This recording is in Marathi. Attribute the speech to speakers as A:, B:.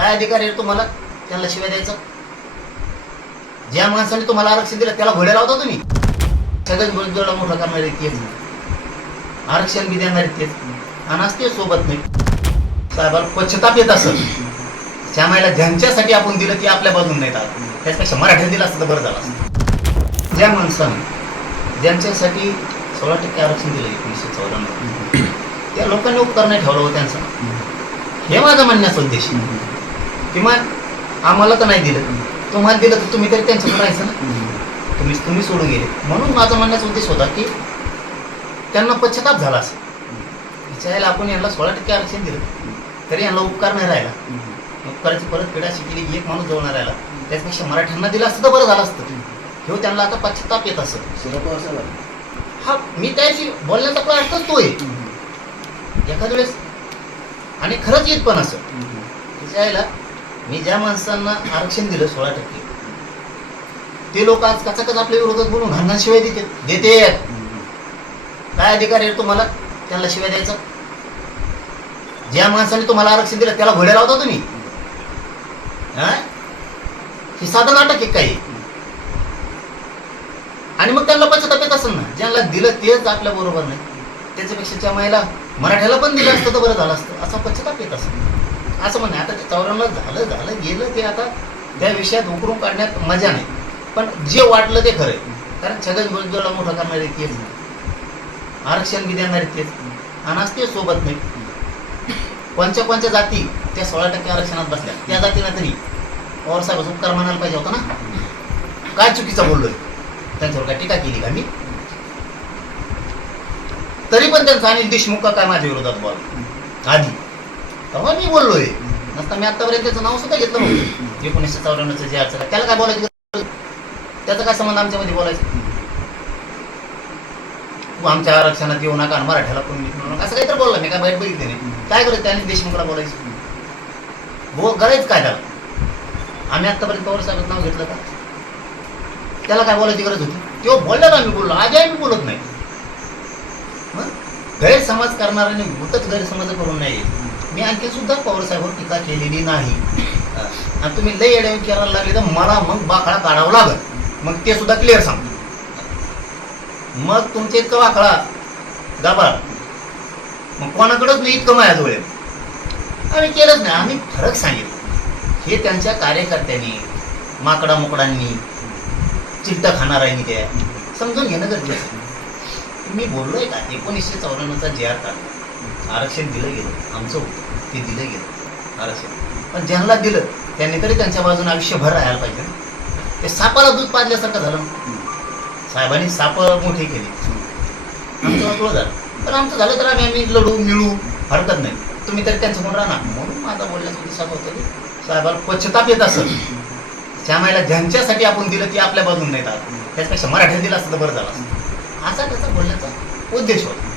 A: काय अधिकार आहे तुम्हाला? त्यांना शिवाय द्यायचं? ज्या माणसाने तुम्हाला आरक्षण दिलं त्याला घोड्या लावता तुम्ही? सगळ्यात गोष्टीला मोठा करणारे तेच आरक्षण बी देणारे तेच आणि सोबत नाही. साहेबाला पश्चाताप येत असत श्यामायला ज्यांच्यासाठी आपण दिलं ते आपल्या बाजून नाही आलं. त्याच्यापेक्षा मराठीत दिलं असतं तर बरं झालं असतं. ज्या माणसानं ज्यांच्यासाठी सोळा टक्के आरक्षण दिलं एकोणीसशे चौऱ्याण्णव. त्या लोकांनी उपकरण नाही होतं त्यांचं. हे माझा म्हणण्याचा उद्देश आहे. किमान आम्हाला तर नाही दिलं तुम्हाला दिलं तर तुम्ही तरी त्यांच्याकडे राहायचं ना. तुम्ही तुम्ही सोडून गेले. म्हणून माझा म्हणण्याचा उद्देश होता की त्यांना पश्चाताप झाला असं विचारायला आपण यांना सोळा टक्के आरक्षण दिलं. तरी यांना उपकार नाही राहिला. उपकाराची परत फेड अशी केली की एक माणूस जवळ राहिला. त्याच्यापेक्षा मराठ्यांना दिलं असतं तर बरं झालं असतं. हे त्यांना आता पश्चाताप येत असत हा मी त्याशी बोलण्याचा प्रश्नच तो आहे एखाद्या वेळेस आणि खरंच येत पण असं त्याच्या मी ज्या माणसांना आरक्षण दिलं सोळा टक्के ते लोक आज कचाकच आपल्या विरोधात बोलून घाणघाण शिवाय देते देते काय अधिकार आहे तुम्हाला? त्यांना शिवाय द्यायचा. ज्या माणसाने तुम्हाला आरक्षण दिलं त्याला घोड्या लावता तुम्ही. हा? हे साधं नाटक आहे काही. आणि मग त्यांना पश्चाताप असेल ना ज्यांना दिलं तेच आपल्या बरोबर नाही. त्याच्यापेक्षा त्या महिला मराठ्याला पण दिलं असतं तर बरं झालं असतं. असा पश्चाताप येत असं असं म्हणे आता ते चौऱ्याण्णव झालं झालं गेलं ते आता. त्या विषयात उकरून काढण्यात मजा नाही. पण जे वाटलं ते खरं कारण छगन भुजबळला मोठा करणारे तेच आरक्षण बी देणारे तेच आणि असते सोबत नाही कोणत्या कोणत्या जाती त्या सोळा टक्के आरक्षणात बसल्या. त्या जातीला तरी पवार साहेब उपकार म्हणायला पाहिजे होता ना. काय चुकीचं बोललोय? त्यांच्यावर काय टीका केली का मी? तरी पण त्यांचा अनिल देशमुख का काय माझ्या विरोधात बोल आधी. तेव्हा मी बोललोय. नसता मी आतापर्यंत त्याचं नाव सुद्धा घेतलं नव्हतं. एकोणीसशे चौऱ्याण्णवचं जे अर्ज त्याला काय बोलायचं? त्याचा काय संबंध आमच्यामध्ये बोलायचं? आमच्या आरक्षणात येऊ नका मराठ्याला कोण नका? असं काहीतरी बोलला. मी काय बाहेर बघितले नाही. काय करत त्याने देशमुखला बोलायचं. हो करायचं काय त्याला? आम्ही आतापर्यंत पवार साहेबांचं नाव घेतलं का? त्याला काय बोलायची गरज होती? तो बोलल्यावर आम्ही बोललो. आज आम्ही बोलत नाही. मग गैरसमज करणाऱ्याने भूतच गैरसमज करून नाही मी आणखी सुद्धा पवार साहेबांवर टीका केलेली नाही. आणि तुम्ही लई येड्या करायला लागले तर मला मग बाखळा काढावा लागल. मग ते सुद्धा क्लिअर सांगतो मग तुमचे इतकं वाकळा दाबा. मग कोणाकडंच नाही इतकं माझ्याजवळ आहे. आम्ही केलंच नाही. आम्ही फरक सांगितलं. हे त्यांच्या कार्यकर्त्यांनी माकडा मुकडांनी चिट्टा खाणाऱ्यांनी त्या समजून घेणं गरजेचं मी बोललोय का? एकोणीसशे चौऱ्याण्णवचा जे आर काढला आरक्षण दिलं गेलं. आमचं होतं. ते दिलं गेलं. आरक्षण. पण ज्यांना दिलं त्यांनी तरी त्यांच्या बाजूने आयुष्यभर राहायला पाहिजे ते सापाला दूध पाजल्यासारखं झालं साहेबांनी साप मोठे केले. आमचं थोडं झालं. पण आमचं झालं तर आम्ही आम्ही लढू मिळू हरकत नाही. तुम्ही तरी त्यांचं म्हणून राहणार म्हणून माझा बोलण्याचा उद्देश होतं की साहेबाला पश्चताप येत असेल श्यामायला ज्यांच्यासाठी आपण दिलं ते आपल्या बाजून नाही आलं त्याच्यापेक्षा मराठीत दिलं असतं तर बरं झालं असतं. असा त्याचा बोलण्याचा उद्देश होता.